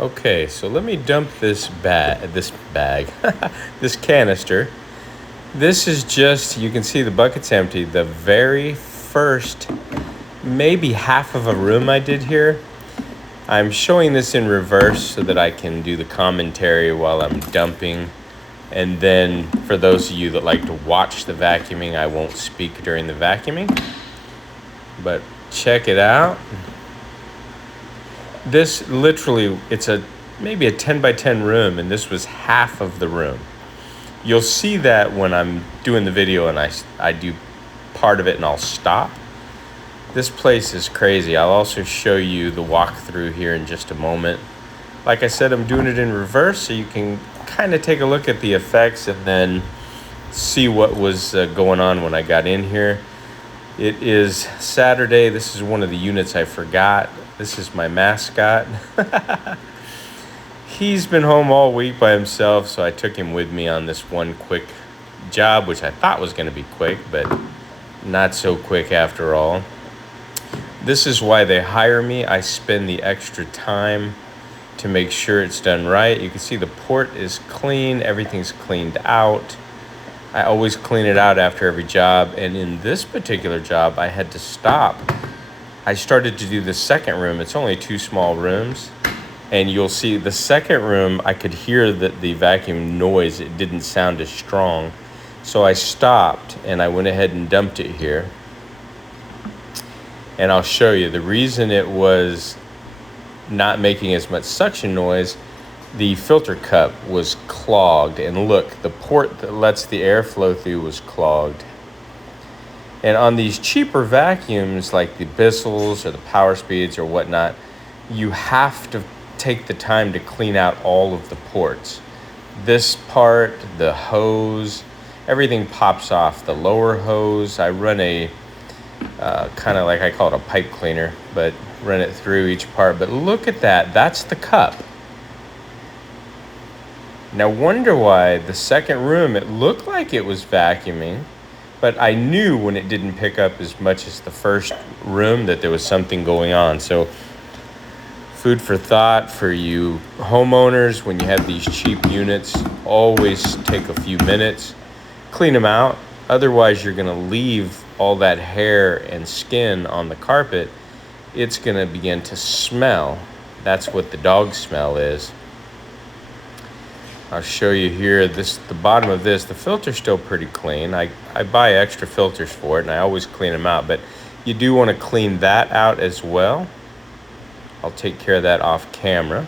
Okay, so let me dump this bag, this canister. This is just, you can see the bucket's empty. The very first, maybe half of a room I did here. I'm showing this in reverse so that I can do the commentary while I'm dumping. And then for those of you that like to watch the vacuuming, I won't speak during the vacuuming. But check it out. This literally, it's maybe a 10 by 10 room, and this was half of the room. You'll see that when I'm doing the video and I do part of it and I'll stop. This place is crazy. I'll also show you the walkthrough here in just a moment. Like I said, I'm doing it in reverse so you can kind of take a look at the effects and then see what was going on when I got in here. It is Saturday. This is one of the units I forgot. This is my mascot. He's been home all week by himself, so I took him with me on this one quick job, which I thought was going to be quick, but not so quick after all. This is why they hire me. I spend the extra time to make sure it's done right. You can see the port is clean. Everything's cleaned out. I always clean it out after every job, and in this particular job, I had to stop. I started to do the second room. It's only 2 small rooms, and you'll see the second room, I could hear that the vacuum noise, it didn't sound as strong. So I stopped, and I went ahead and dumped it here. And I'll show you the reason it was not making as much suction noise. The filter cup was clogged, and look, the port that lets the air flow through was clogged. And on these cheaper vacuums like the Bissells or the Power Speeds or whatnot, you have to take the time to clean out all of the ports. This part, the hose, everything pops off. The lower hose, I run a kind of like, I call it a pipe cleaner, but run it through each part. But look at that, that's the cup. Now wonder why the second room, it looked like it was vacuuming, but I knew when it didn't pick up as much as the first room that there was something going on. So food for thought for you homeowners, when you have these cheap units, always take a few minutes, clean them out. Otherwise, you're gonna leave all that hair and skin on the carpet. It's gonna begin to smell. That's what the dog smell is. I'll show you here, the bottom of this, the filter's still pretty clean. I buy extra filters for it, and I always clean them out, but you do want to clean that out as well. I'll take care of that off camera.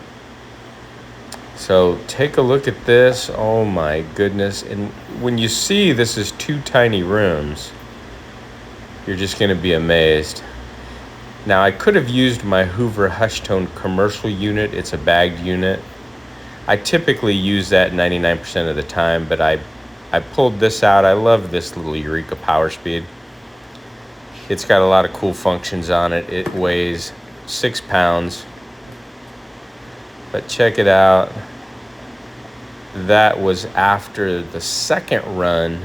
So take a look at this. Oh my goodness. And when you see this is 2 tiny rooms, you're just going to be amazed. Now, I could have used my Hoover Hush-Tone commercial unit. It's a bagged unit. I typically use that 99% of the time, but I pulled this out. I love this little Eureka Power Speed. It's got a lot of cool functions on it. It weighs 6 pounds. But check it out. That was after the second run,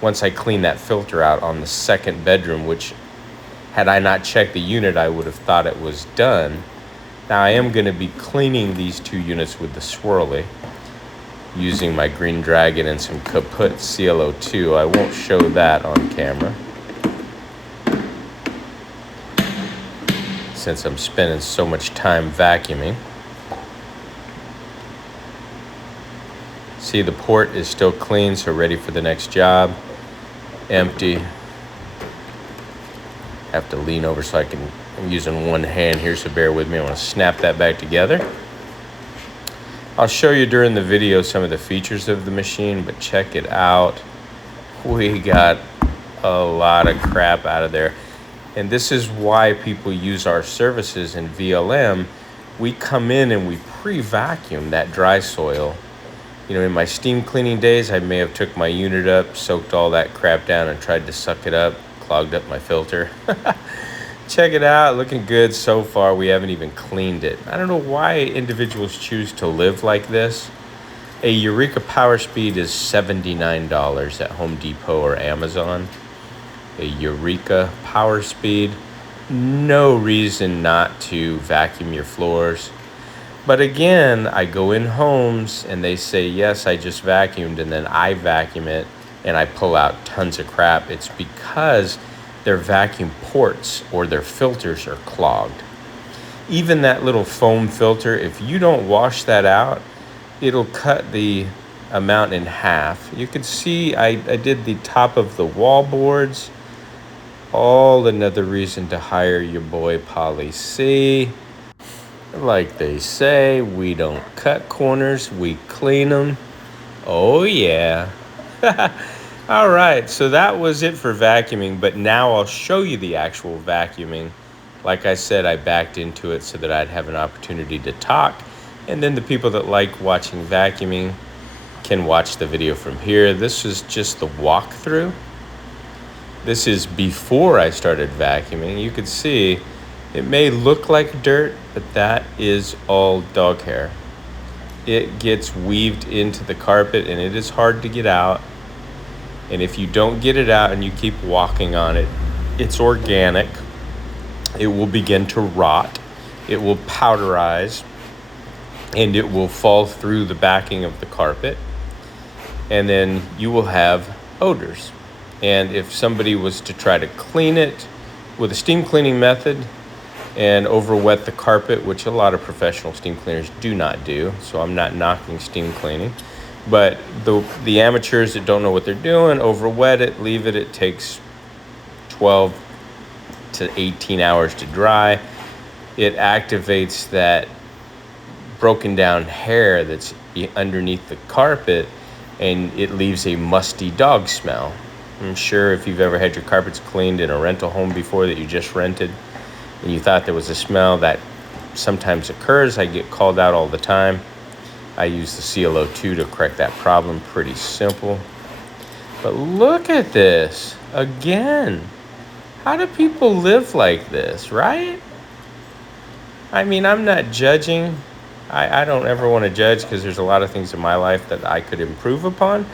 once I cleaned that filter out on the second bedroom, which had I not checked the unit, I would have thought it was done. Now I am going to be cleaning these 2 units with the Swirly using my Green Dragon and some Kaput CLO2. I won't show that on camera since I'm spending so much time vacuuming. See, the port is still clean, so ready for the next job. Empty. Have to lean over so I'm using one hand here, so bear with me. I want to snap that back together. I'll show you during the video some of the features of the machine, but check it out. We got a lot of crap out of there. And this is why people use our services in VLM. We come in and we pre-vacuum that dry soil. You know, in my steam cleaning days, I may have took my unit up, soaked all that crap down and tried to suck it up, clogged up my filter. Check it out, looking good so far. We haven't even cleaned it. I don't know why individuals choose to live like this. A Eureka Power Speed is $79 at Home Depot or Amazon. A Eureka Power Speed, no reason not to vacuum your floors. But again, I go in homes and they say, yes, I just vacuumed, and then I vacuum it and I pull out tons of crap. It's because their vacuum ports or their filters are clogged. Even that little foam filter, if you don't wash that out, it'll cut the amount in half. You can see I did the top of the wall boards. All another reason to hire your boy Polly C. Like they say, we don't cut corners, we clean them. Oh yeah. All right, so that was it for vacuuming, but now I'll show you the actual vacuuming. Like I said, I backed into it so that I'd have an opportunity to talk, and then the people that like watching vacuuming can watch the video from here. This is just the walkthrough. This is before I started vacuuming. You can see it may look like dirt, but that is all dog hair. It gets weaved into the carpet and it is hard to get out. And if you don't get it out and you keep walking on it, it's organic. It will begin to rot. It will powderize and it will fall through the backing of the carpet. And then you will have odors. And if somebody was to try to clean it with a steam cleaning method and overwet the carpet, which a lot of professional steam cleaners do not do, so I'm not knocking steam cleaning, but the amateurs that don't know what they're doing, overwet it, leave it, it takes 12 to 18 hours to dry. It activates that broken down hair that's underneath the carpet, and it leaves a musty dog smell. I'm sure if you've ever had your carpets cleaned in a rental home before that you just rented and you thought there was a smell, that sometimes occurs. I get called out all the time. I use the CLO2 to correct that problem. Pretty simple. But look at this. Again, how do people live like this, right? I mean, I'm not judging. I don't ever want to judge because there's a lot of things in my life that I could improve upon.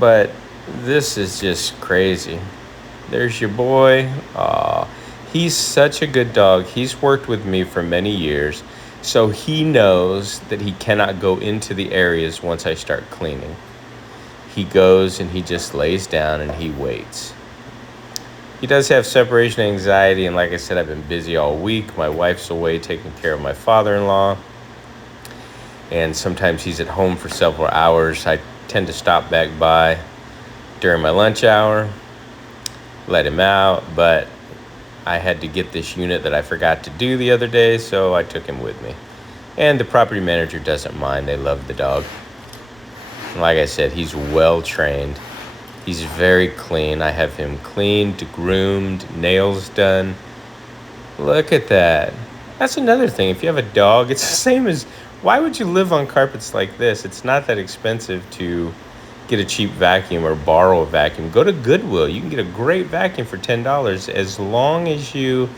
But this is just crazy. There's your boy. Aw, he's such a good dog. He's worked with me for many years, so he knows that he cannot go into the areas once I start cleaning. He goes and he just lays down and he waits. He does have separation anxiety, and like I said, I've been busy all week. My wife's away taking care of my father-in-law, and sometimes he's at home for several hours. I tend to stop back by during my lunch hour, let him out, but I had to get this unit that I forgot to do the other day, so I took him with me. And the property manager doesn't mind. They love the dog. Like I said, he's well trained. He's very clean. I have him cleaned, groomed, nails done. Look at that. That's another thing. If you have a dog, it's the same as, why would you live on carpets like this? It's not that expensive to get a cheap vacuum or borrow a vacuum. Go to Goodwill. You can get a great vacuum for $10 as long as you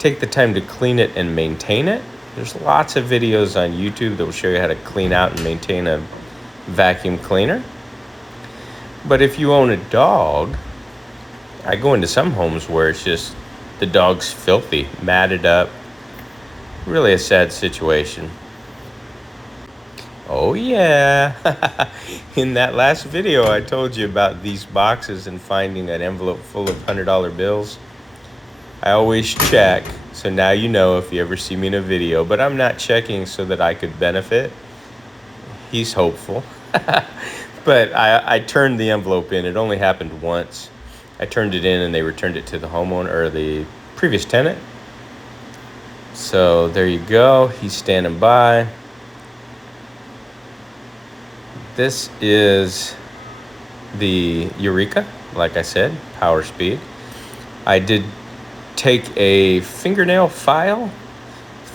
take the time to clean it and maintain it. There's lots of videos on YouTube that will show you how to clean out and maintain a vacuum cleaner. But if you own a dog, I go into some homes where it's just the dog's filthy, matted up. Really a sad situation. Oh yeah, in that last video I told you about these boxes and finding an envelope full of $100 bills. I always check, so now you know if you ever see me in a video, but I'm not checking so that I could benefit. He's hopeful. But I turned the envelope in. It only happened once. I turned it in and they returned it to the homeowner or the previous tenant. So there you go, he's standing by. This is the Eureka, like I said, Power Speed. I did take a fingernail file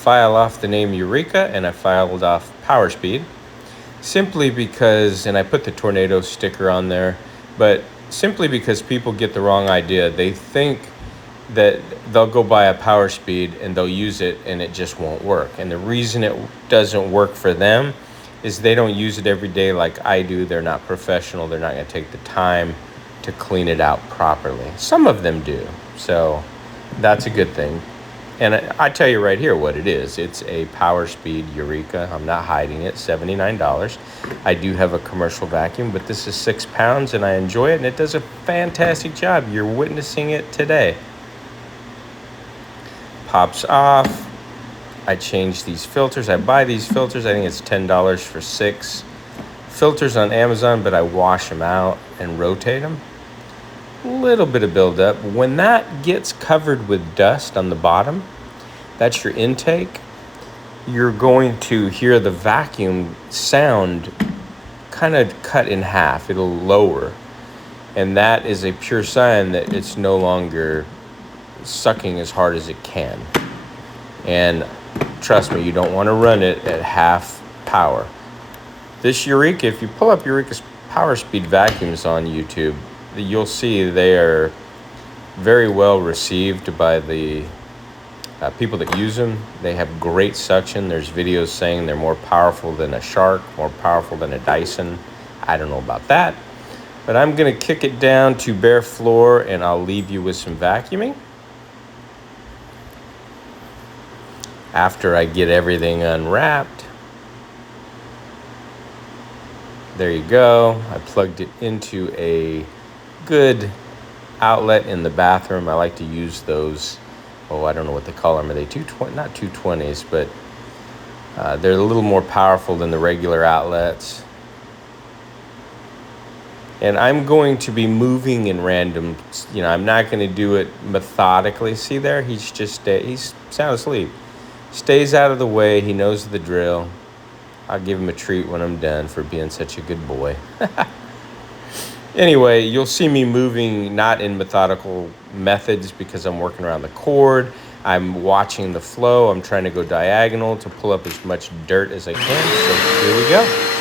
off the name Eureka, and I filed off Power Speed, simply because, and I put the tornado sticker on there, but simply because people get the wrong idea. They think that they'll go buy a Power Speed and they'll use it and it just won't work. And the reason it doesn't work for them is they don't use it every day like I do. They're not professional. They're not going to take the time to clean it out properly. Some of them do, so that's a good thing. And I tell you right here what it is. It's a Power Speed Eureka. I'm not hiding it, $79. I do have a commercial vacuum, but this is 6 pounds and I enjoy it and it does a fantastic job. You're witnessing it today. Pops off. I change these filters. I buy these filters. I think it's $10 for 6 filters on Amazon, but I wash them out and rotate them. A little bit of buildup. When that gets covered with dust on the bottom, that's your intake, you're going to hear the vacuum sound kind of cut in half. It'll lower. And that is a pure sign that it's no longer sucking as hard as it can. And trust me, you don't want to run it at half power. This Eureka, if you pull up Eureka's Power Speed vacuums on YouTube, you'll see they are very well received by the people that use them. They have great suction. There's videos saying they're more powerful than a Shark, more powerful than a Dyson. I don't know about that, but I'm gonna kick it down to bare floor and I'll leave you with some vacuuming. After I get everything unwrapped, there you go. I plugged it into a good outlet in the bathroom. I like to use those, I don't know what they call them. Are they 220? Not 220s, but they're a little more powerful than the regular outlets. And I'm going to be moving in random, I'm not going to do it methodically. See there? He's sound asleep. Stays out of the way. He knows the drill. I'll give him a treat when I'm done for being such a good boy. Anyway, you'll see me moving not in methodical methods because I'm working around the cord. I'm watching the flow. I'm trying to go diagonal to pull up as much dirt as I can. So here we go.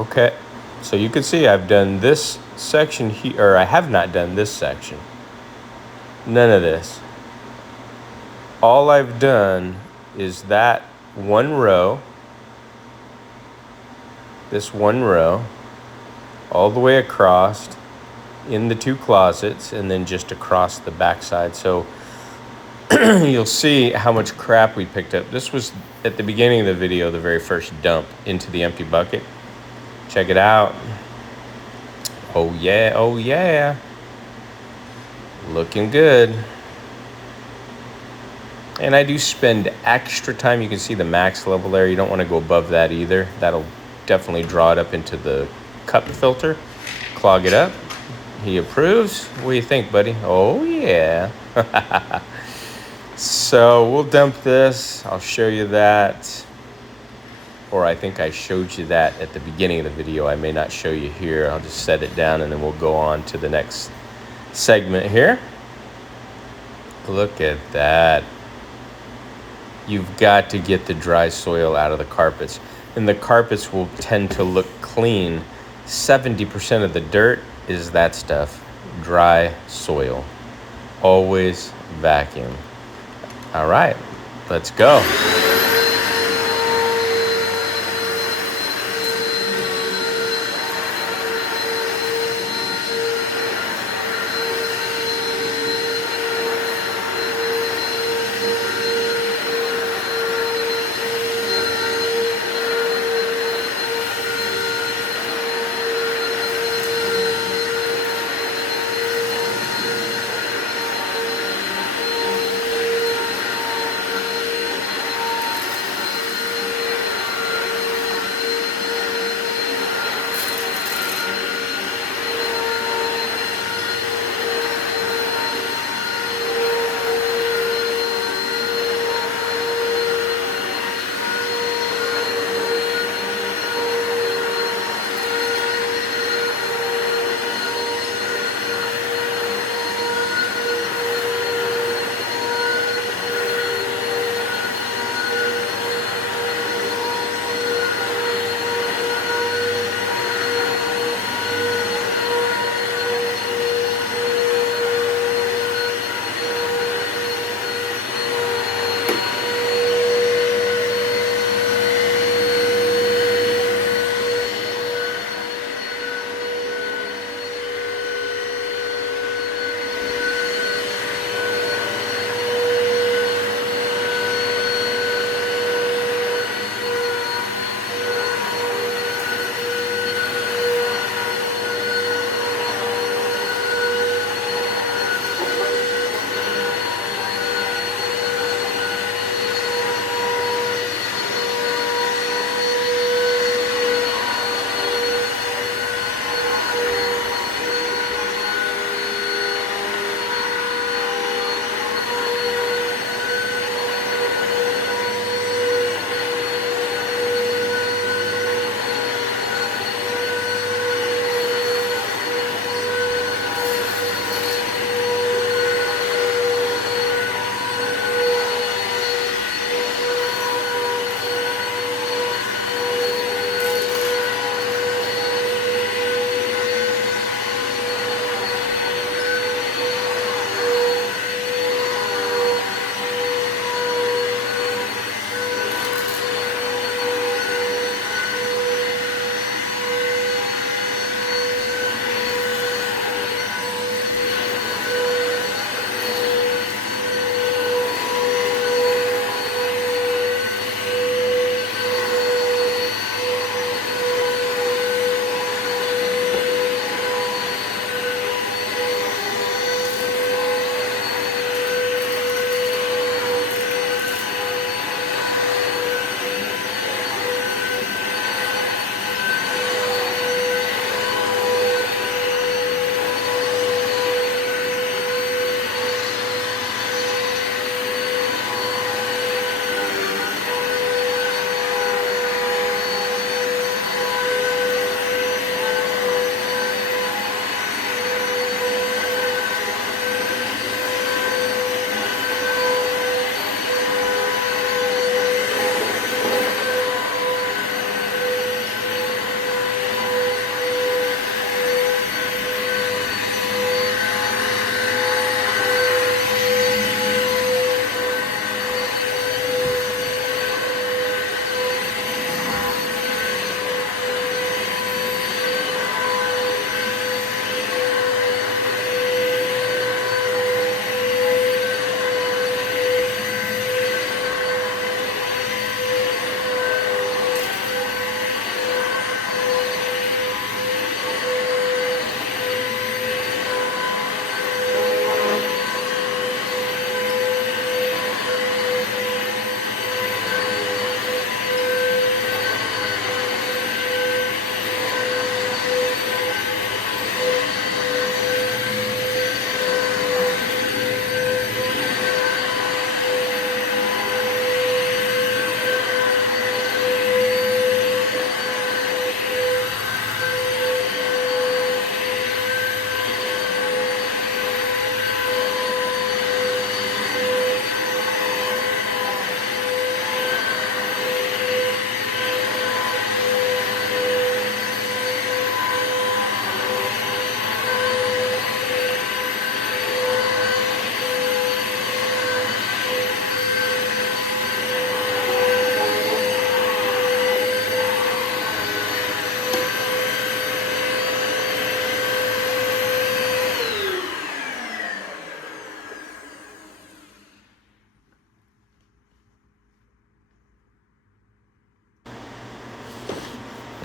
Okay, so you can see I've done this section here, or I have not done this section. None of this. All I've done is that one row, this one row, all the way across in the two closets, and then just across the backside. So you'll see how much crap we picked up. This was at the beginning of the video, the very first dump into the empty bucket. Check it out. Oh yeah, oh yeah. Looking good. And I do spend extra time. You can see the max level there. You don't want to go above that either. That'll definitely draw it up into the cup filter, clog it up. He approves. What do you think, buddy? Oh yeah. So we'll dump this. I'll show you that. Or I think I showed you that at the beginning of the video. I may not show you here. I'll just set it down and then we'll go on to the next segment here. Look at that. You've got to get the dry soil out of the carpets. And the carpets will tend to look clean. 70% of the dirt is that stuff. Dry soil. Always vacuum. All right, let's go.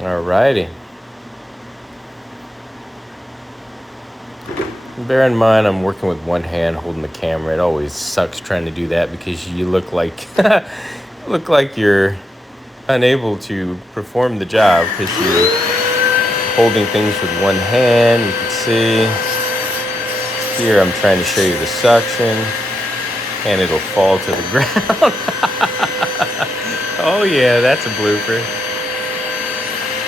Alrighty. Bear in mind, I'm working with one hand holding the camera. It always sucks trying to do that because you look like you're unable to perform the job because you're holding things with one hand. You can see here I'm trying to show you the suction, and it'll fall to the ground. Oh yeah, that's a blooper.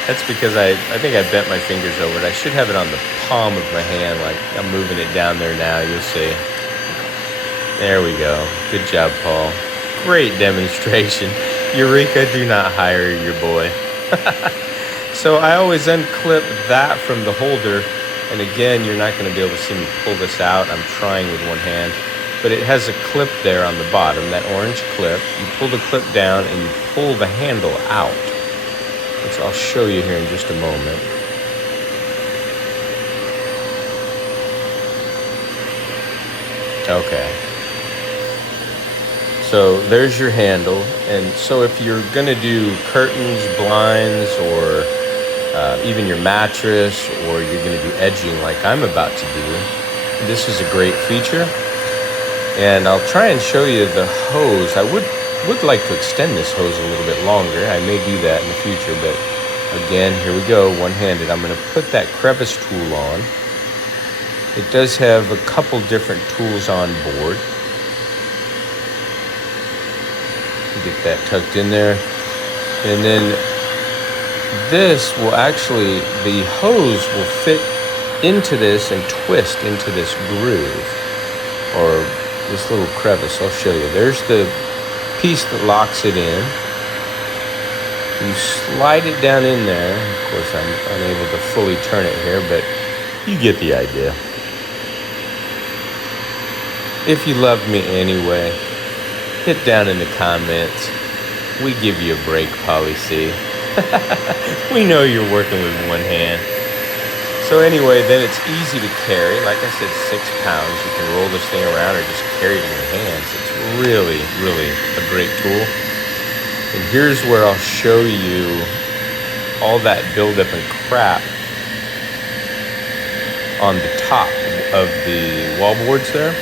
That's because I think I bent my fingers over it. I should have it on the palm of my hand, like I'm moving it down there now. You'll see. There we go. Good job, Paul. Great demonstration. Eureka, do not hire your boy. So I always unclip that from the holder. And again, you're not going to be able to see me pull this out. I'm trying with one hand. But it has a clip there on the bottom, that orange clip. You pull the clip down and you pull the handle out, which I'll show you here in just a moment. Okay. So there's your handle. And so if you're going to do curtains, blinds, or even your mattress, or you're going to do edging like I'm about to do, this is a great feature. And I'll try and show you the hose. I would like to extend this hose a little bit longer. I may do that in the future, but again, here we go, one-handed. I'm going to put that crevice tool on. It does have a couple different tools on board. Get that tucked in there. And then this will actually, the hose will fit into this and twist into this groove, or this little crevice. I'll show you. There's the piece that locks it in. You slide it down in there. Of course, I'm unable to fully turn it here, but you get the idea. If you love me anyway, hit down in the comments. We give you a break, Polly C. We know you're working with one hand. So anyway, then it's easy to carry. Like I said, 6 pounds. You can roll this thing around or just carry it in your hands. It's really, really a great tool. And here's where I'll show you all that buildup and crap on the top of the wall boards there.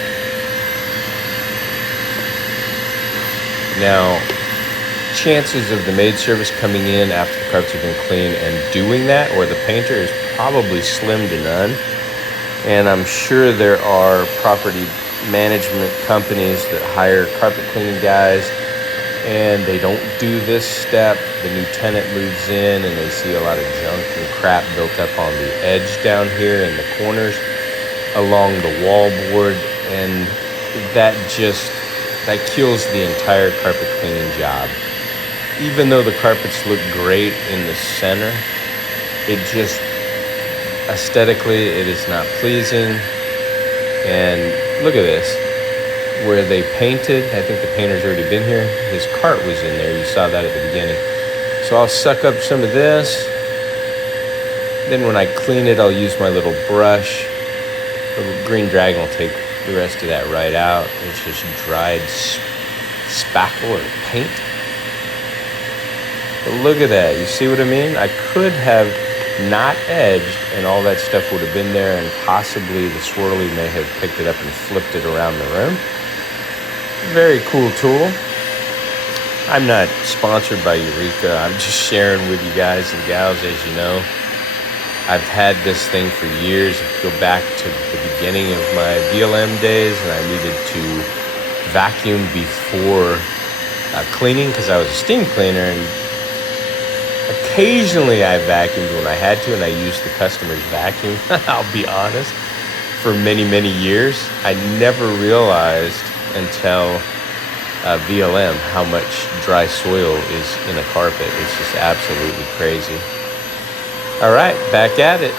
Now, chances of the maid service coming in after the carpets have been cleaned and doing that, or the painter, is probably slim to none. And I'm sure there are property management companies that hire carpet cleaning guys and they don't do this step. The new tenant moves in and they see a lot of junk and crap built up on the edge down here in the corners along the wall board, and that kills the entire carpet cleaning job. Even though the carpets look great in the center, it just aesthetically it is not pleasing. And look at this, where they painted. I think the painter's already been here. His cart was in there. You saw that at the beginning. So I'll suck up some of this. Then when I clean it, I'll use my little brush. The Green Dragon will take the rest of that right out. It's just dried spackle or paint. But look at that. You see what I mean? I could have not edged and all that stuff would have been there, and possibly the swirly may have picked it up and flipped it around the room. Very cool tool. I'm not sponsored by Eureka. I'm just sharing with you guys and gals. As you know, I've had this thing for years. If you go back to the beginning of my VLM days, and I needed to vacuum before cleaning because I was a steam cleaner, and occasionally I vacuumed when I had to, and I used the customer's vacuum. I'll be honest, for many, many years, I never realized until VLM how much dry soil is in a carpet. It's just absolutely crazy. All right, back at it.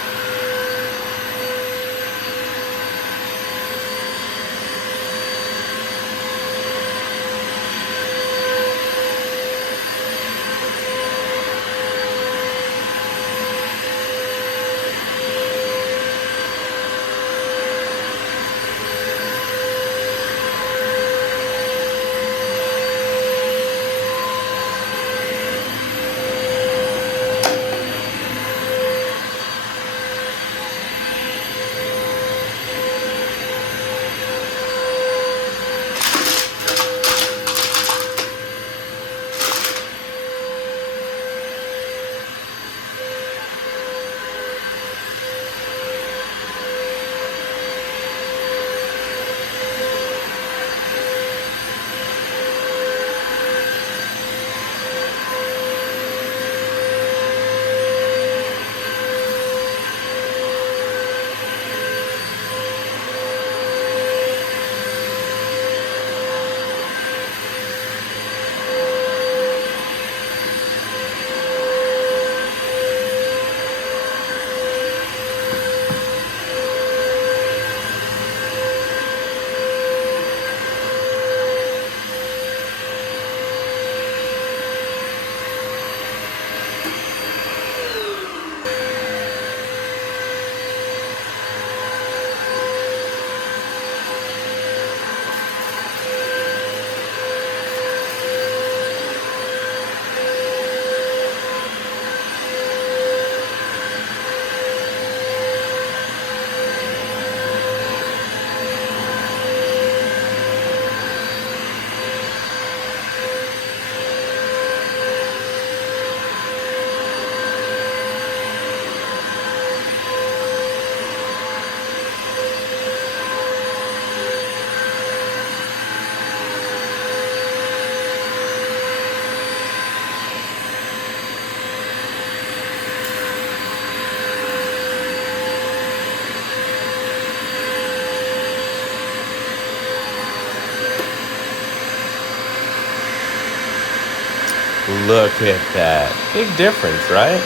Look at that. Big difference, right?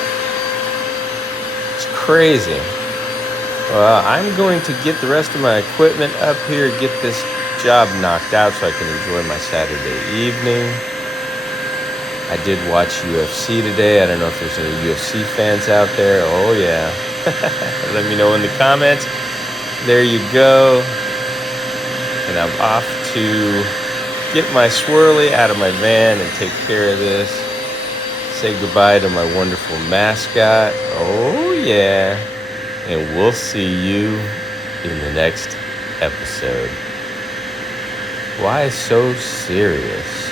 It's crazy. Well, I'm going to get the rest of my equipment up here, get this job knocked out so I can enjoy my Saturday evening. I did watch UFC today. I don't know if there's any UFC fans out there. Oh, yeah. Let me know in the comments. There you go. And I'm off to get my swirly out of my van and take care of this. Say goodbye to my wonderful mascot. Oh, yeah. And we'll see you in the next episode. Why so serious?